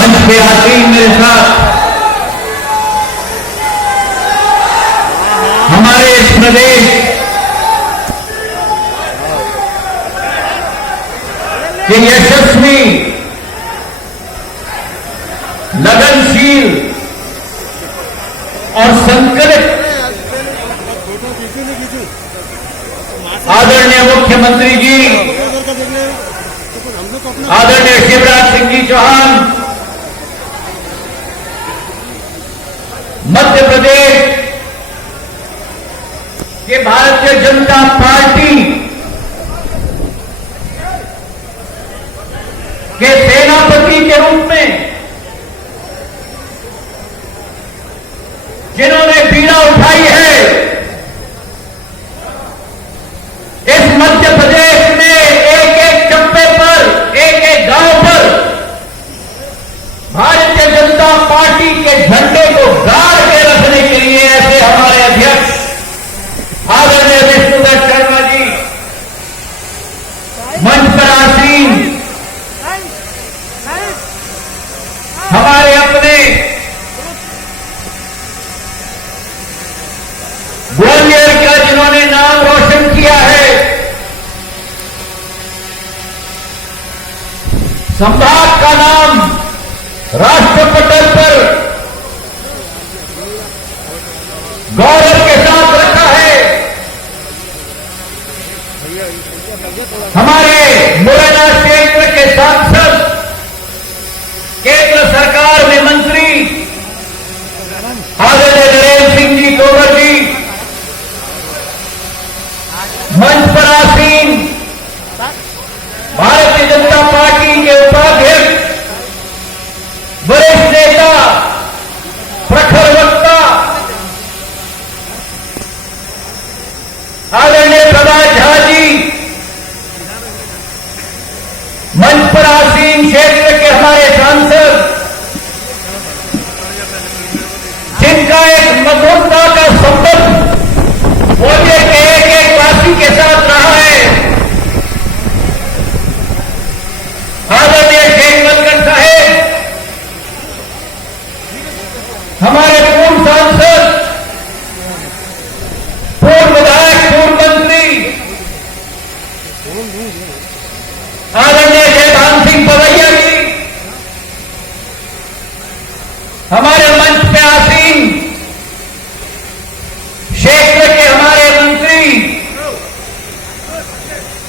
मंच पे आसीन मेरे साथ हमारे इस प्रदेश के यशस्वी, लगनशील और संकलित आदरणीय मुख्यमंत्री जी, आदरणीय शिवराज सिंह जी चौहान, मध्य प्रदेश के भारतीय जनता पार्टी के सेनापति के रूप में जिन्होंने पीड़ा उठाई है, इस मध्य प्रदेश में एक एक चप्पे पर, एक एक गांव पर भारतीय जनता पार्टी के झंडे को गाड़ के रखने के लिए ऐसे हमारे अध्यक्ष आदरणीय विष्णुदत्त शर्मा जी मंच पर आसीन, हमारे अपने ग्वालियर का जिन्होंने नाम रोशन किया है, संभाग का नाम राष्ट्र पटल पर गौरव के साथ रखा है, हमारे मुरैना क्षेत्र के सांसद, केंद्र सरकार में मंत्री आदरणीय नरेंद्र सिंह जी तोमर जी मंच पर आसीन, भारतीय जनता पार्टी के उपाध्यक्ष, वरिष्ठ नेता, प्रखर वक्ता आदरणीय प्रभात झा जी मंच पर आसीन, क्षेत्र के हमारे सांसद जिनका एक मधुरता का संबंध ग्वालियर के एक एक वासी के साथ रहा है, आदरणीय शेख मलकर साहेब, हमारे पूर्व सांसद, पूर्व विधायक, पूर्व मंत्री आदरणीय जयधाम सिंह पवैया जी, हमारे मंच पे आसीन क्षेत्र के हमारे मंत्री,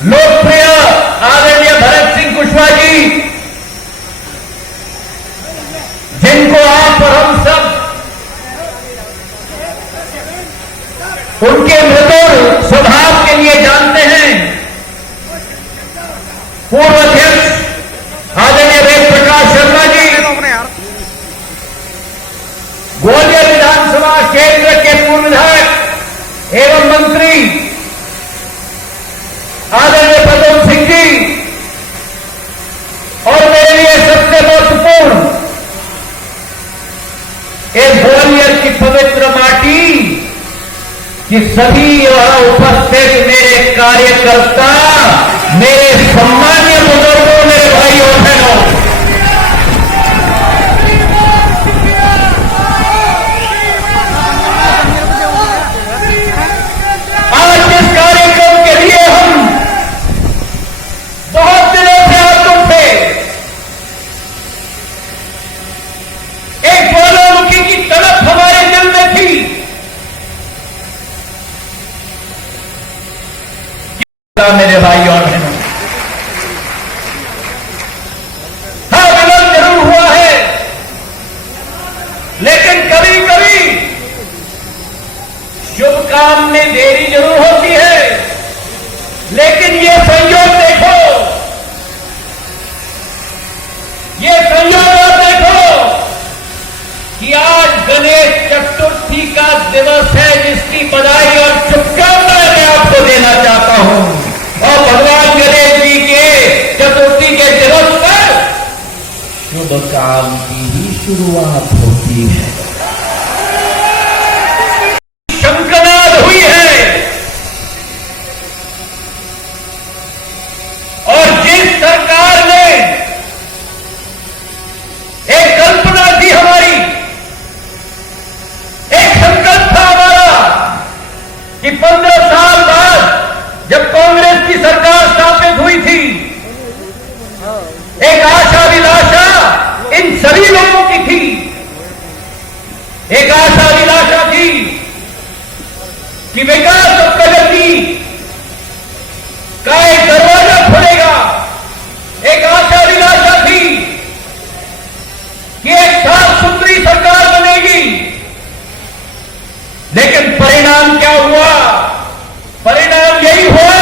लोकप्रिय आदरणीय भरत सिंह कुशवाहा जी, जिनको आप और हम सब उनके मृदुल स्वभाव के लिए जानते हैं, पूर्व अध्यक्ष आदरणीय वेद प्रकाश शर्मा जी, ग्वालियर विधानसभा क्षेत्र के पूर्व विधायक एवं मंत्री आदरणीय पदम सिंह जी, और मेरे लिए सबसे महत्वपूर्ण एक ग्वालियर की पवित्र माटी कि सभी यहां उपस्थित मेरे कार्यकर्ता, मेरे सम्मान्य बुजुर्गों, मेरे भाई और बहनों, आज इस कार्यक्रम के लिए हम बहुत दिनों से आतुर थे, एक ज्वालामुखी की तड़प हमारे दिल में थी, मेरे भाई और बहनों, हाँ विलंब जरूर हुआ है, लेकिन कभी कभी शुभ काम में देरी जरूर होती है, लेकिन ये संयोग देखो, ये संयोग आप देखो कि आज गणेश चतुर्थी का दिवस है, जिसकी बधाई और शुभकामनाएं मैं आपको देना चाहता हूं। और भगवान गणेश जी के चतुर्थी के दिवस पर शुभ काम की ही शुरुआत होती है, शंखनाद हुई है, और जिस सरकार ने एक 15 साल बाद जब कांग्रेस की सरकार स्थापित हुई थी, एक आशा अभिलाषा इन सभी लोगों की थी। एक आशा अभिलाषा थी कि विकास और प्रगति का एक दरवाजा खुलेगा। एक आशा अभिलाषा थी कि एक साफ सुथरी सरकार बनेगी। लेकिन परिणाम क्या हुआ? परिणाम यही हुआ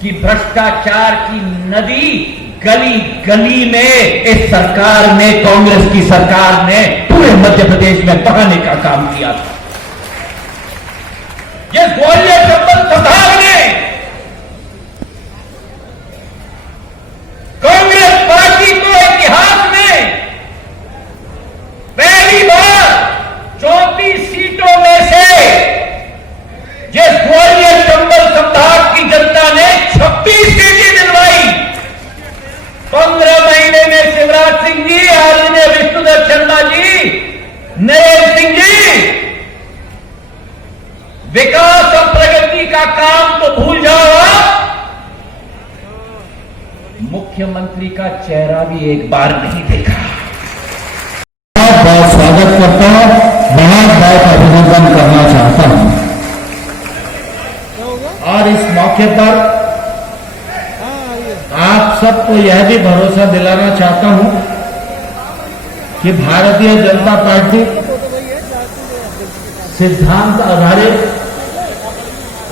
कि भ्रष्टाचार की नदी गली गली में इस सरकार ने, कांग्रेस की सरकार ने पूरे मध्य प्रदेश में बहाने का काम किया था। ये ग्वालियर चंबल संभाग ने कांग्रेस पार्टी को इतिहास में पहली बार 34 सीटों में से जिस ग्वालियर चंबल संभाग की जनता ने 26 सीटें दिलवाई। 15 महीने में शिवराज सिंह जी, आदरणीय विष्णुदेव शर्मा जी, नरेंद्र सिंह जी, विकास और प्रगति का काम तो भूल जाओ, मुख्यमंत्री का चेहरा भी एक बार नहीं देखा। बहुत बहुत स्वागत करता हूं, बहुत बहुत अभिनंदन करना चाहता हूं और इस मौके पर आप सबको यह भी भरोसा दिलाना चाहता हूं कि भारतीय जनता पार्टी सिद्धांत आधारित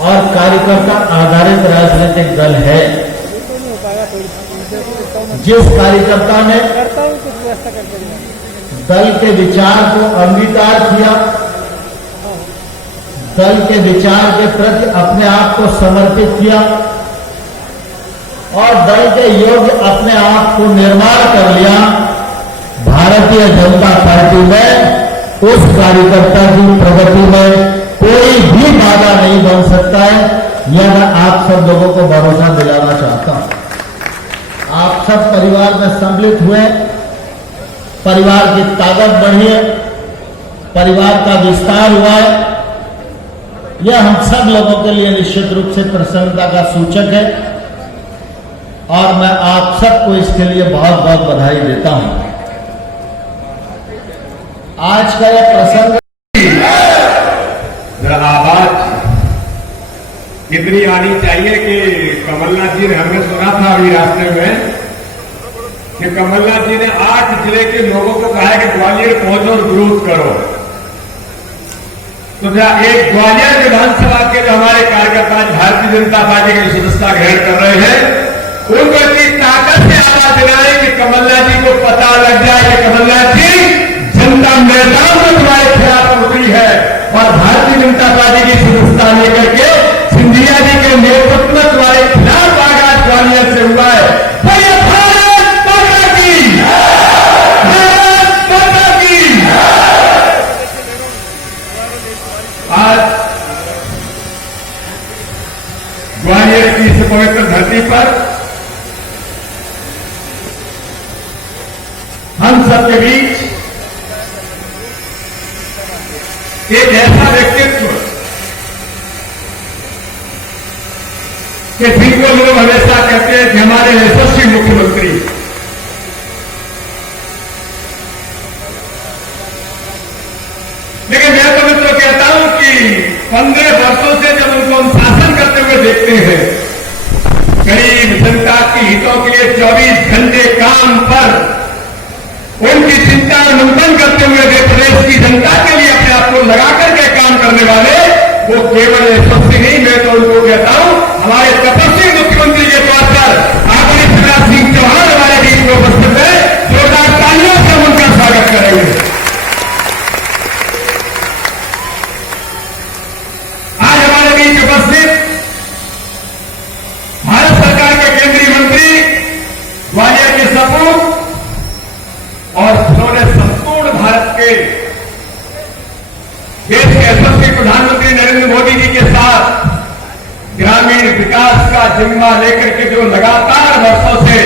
और कार्यकर्ता आधारित राजनीतिक दल है। जिस कार्यकर्ता ने दल के विचार को अंगीकार किया, दल के विचार के प्रति अपने आप को समर्पित किया और दल के योग्य अपने आप को निर्माण कर लिया, भारतीय जनता पार्टी में उस कार्यकर्ता की प्रगति में कोई भी बाधा नहीं बन सकता है। यह मैं आप सब लोगों को भरोसा दिलाना चाहता हूं। आप सब परिवार में सम्मिलित हुए, परिवार की ताकत बढ़ी है, परिवार का विस्तार हुआ है। यह हम सब लोगों के लिए निश्चित रूप से प्रसन्नता का सूचक है और मैं आप सबको इसके लिए बहुत बहुत बधाई देता हूं। आज का यह प्रसंग आवाज कितनी आनी चाहिए कि कमलनाथ जी ने, हमने सुना था अभी रास्ते में कि कमलनाथ जी ने 8 जिले के लोगों को कहा है कि ग्वालियर पहुंचो और विरोध करो। तो एक ग्वालियर विधानसभा के जो हमारे कार्यकर्ता भारतीय जनता पार्टी की सदस्यता ग्रहण कर रहे हैं, उनको इतनी ताकत से आवाज दिलाए कि कमलनाथ जी को पता लग जाए कि कमलनाथ जी जनता मैदान में तुम्हारे खिलाफ उतरी है और भारतीय जनता पार्टी की सदस्यता लेकर के सिंधिया जी के नेतृत्व में तुम्हारे खिलाफ आगाज ग्वालियर से हुआ है। तो ये भारत माता की, भारत माता की। आज ग्वालियर की इस पवित्र धरती पर हम सबके बीच एक ऐसा व्यक्तित्व कि जिनको लोग हमेशा कहते हैं कि हमारे यशस्वी मुख्यमंत्री, लेकिन मैं तो मित्रों कहता हूं कि 15 वर्षों से जब उनको हम शासन करते हुए देखते हैं, गरीब जनता के हितों के लिए 24 घंटे काम पर उनकी चिंता मंथन करते हुए वे प्रदेश की जनता के लिए अपने आप को लगा करके काम करने वाले, वो केवल यशस्वी नहीं, मैं तो उनको कहता हूं हमारे तपस्वी मुख्यमंत्री के तौर पर आदरणीय शिवराज सिंह चौहान हमारे बीच में उपस्थित है। जोरदार तालियों से उनका स्वागत करेंगे। आज हमारे बीच उपस्थित भारत सरकार के केंद्रीय मंत्री, ग्वालियर के सपूत और जिन्होंने संपूर्ण भारत के देश के यशस्वी प्रधानमंत्री नरेंद्र मोदी जी के साथ ग्रामीण विकास का जिम्मा लेकर के जो लगातार वर्षों से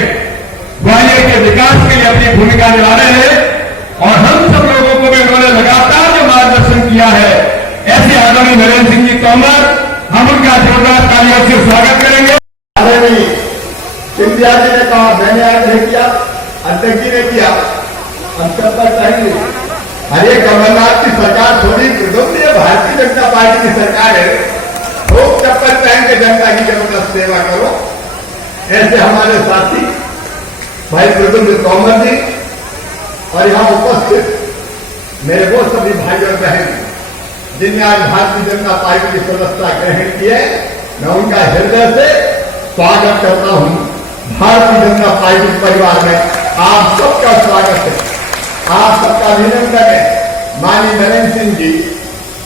ग्वालियर के विकास के लिए अपनी भूमिका निभा रहे हैं और हम सब लोगों को भी उन्होंने लगातार जो मार्गदर्शन किया है, ऐसे आदरणीय नरेंद्र सिंह जी तोमर, हम उनका जोरदार तालियों से स्वागत करेंगे। अरे नहीं, सिंधिया जी ने कहा, मैंने आज नहीं किया, अध्यक्ष जी ने किया, हम सब तक चाहिए। अरे कमलनाथ की सरकार थोड़ी प्रदोषी भारतीय जनता पार्टी की सरकार है, खूब चप्पल पहन के जनता की जबरदस्त सेवा करो। ऐसे हमारे साथी भाई प्रद्युम्न तोमर जी और यहाँ उपस्थित मेरे वो सभी भाई और बहन जिनने आज भारतीय जनता पार्टी की सदस्यता ग्रहण की है, मैं उनका हृदय से स्वागत करता हूं। भारतीय जनता पार्टी परिवार में आप सबका स्वागत है, आप सबका अभिनंदन है। माननीय नरेंद्र सिंह जी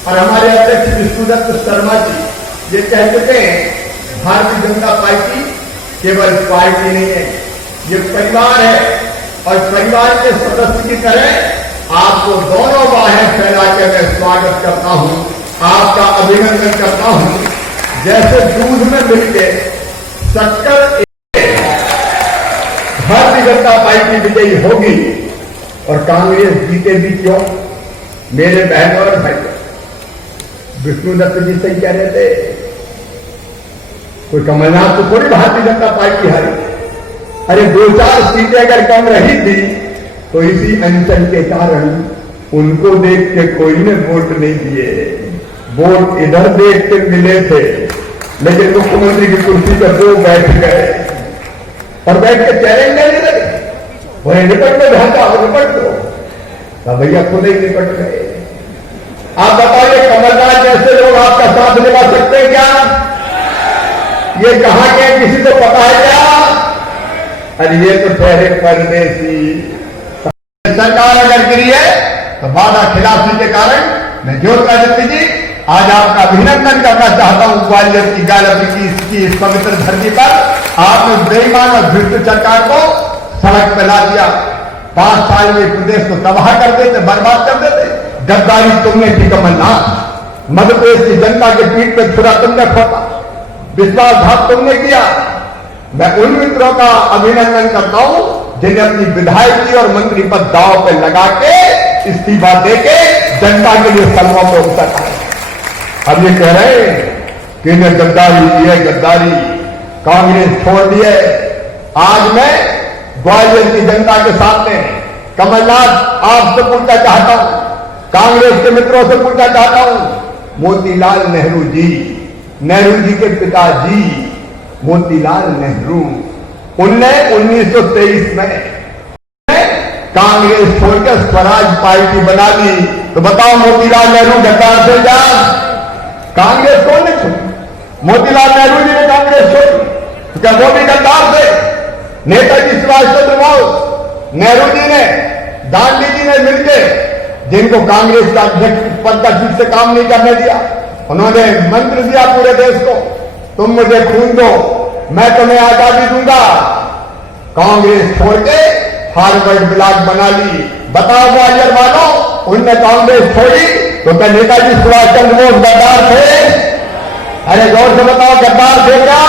और हमारे अध्यक्ष विष्णुदत्त शर्मा जी ये कह चुके हैं, भारतीय जनता पार्टी केवल पार्टी नहीं है, ये परिवार है और परिवार के सदस्य की तरह आपको दोनों बाहें फैला के मैं स्वागत करता हूं, आपका अभिनंदन करता हूं। जैसे दूध में मिलके शक्कर, भारतीय जनता पार्टी विजयी होगी और कांग्रेस जीते भी क्यों। मेरे बहन और भाई विष्णुदत्त जी सही कह रहे थे, कोई कमलनाथ तो थोड़ी भारतीय जनता पार्टी हारी। अरे 2-4 सीटें अगर कम रही थी तो इसी अंचल के कारण उनको देख के कोई ने वोट नहीं दिए, वोट इधर देख के मिले थे, लेकिन मुख्यमंत्री की कुर्सी पर 2 बैठ गए और बैठ के चैलेंज नहीं लगे, वही निपट में ढांचा और निपट दो, तब भैया खुद ही निपट गए। आप बताइए कमलनाथ जैसे लोग आपका साथ निभा सकते हैं क्या? ये कहां के किसी को पता है क्या? अरे ये तो ठहरे परदेसी। सरकार अगर गिरी है तो वादा खिलाफी के कारण मैं ज्योतिरादित्य जी आज आपका अभिनंदन करना चाहता हूं। ग्वालियर की गालवी की इस पवित्र धरती पर आपने बेईमान और भ्रष्ट सरकार को सड़क पे ला दिया। 5 साल में प्रदेश को तबाह कर देते, बर्बाद कर देते। गद्दारी तुमने की कमलनाथ, मध्य प्रदेश की जनता के पीठ पे छुरा तुमने खोपा, विश्वासघात तुमने किया। मैं उन मित्रों का अभिनंदन करता हूं जिन्हें अपनी विधायकी और मंत्री पद दांव पे लगा के इस्तीफा देके जनता के लिए सलवा पे उतर आए। अब ये कह रहे हैं कि इन्हें गद्दारी की है, गद्दारी, कांग्रेस छोड़ दी है। आज मैं ग्वालियर की जनता के सामने कमलनाथ आपसे पूछना चाहता हूं, कांग्रेस के मित्रों से पूछना चाहता हूं। मोतीलाल नेहरू जी के पिताजी मोतीलाल नेहरू, उनने 1923 में कांग्रेस छोड़कर स्वराज पार्टी बना ली। तो बताओ मोतीलाल नेहरू गद्दार थे क्या? कांग्रेस कौन ने छोड़ी? मोतीलाल नेहरू जी ने कांग्रेस छोड़ी, तो क्या वो भी गद्दार थे? नेताजी सुभाष चंद्र बोस, नेहरू जी ने, गांधी जी ने मिलकर जिनको कांग्रेस का अध्यक्ष पद का ठीक से काम नहीं करने दिया, उन्होंने मंत्र दिया पूरे देश को, तुम मुझे खून दो, मैं तुम्हें आजादी दूंगा। कांग्रेस छोड़ के हार्वर्ड ब्लॉक बना ली। बताओ ग्वालियर वालों, उनने कांग्रेस छोड़ी तो क्या नेताजी सुभाष चंद्र बोस गद्दार थे? अरे गौर से बताओ, गद्दार थे क्या?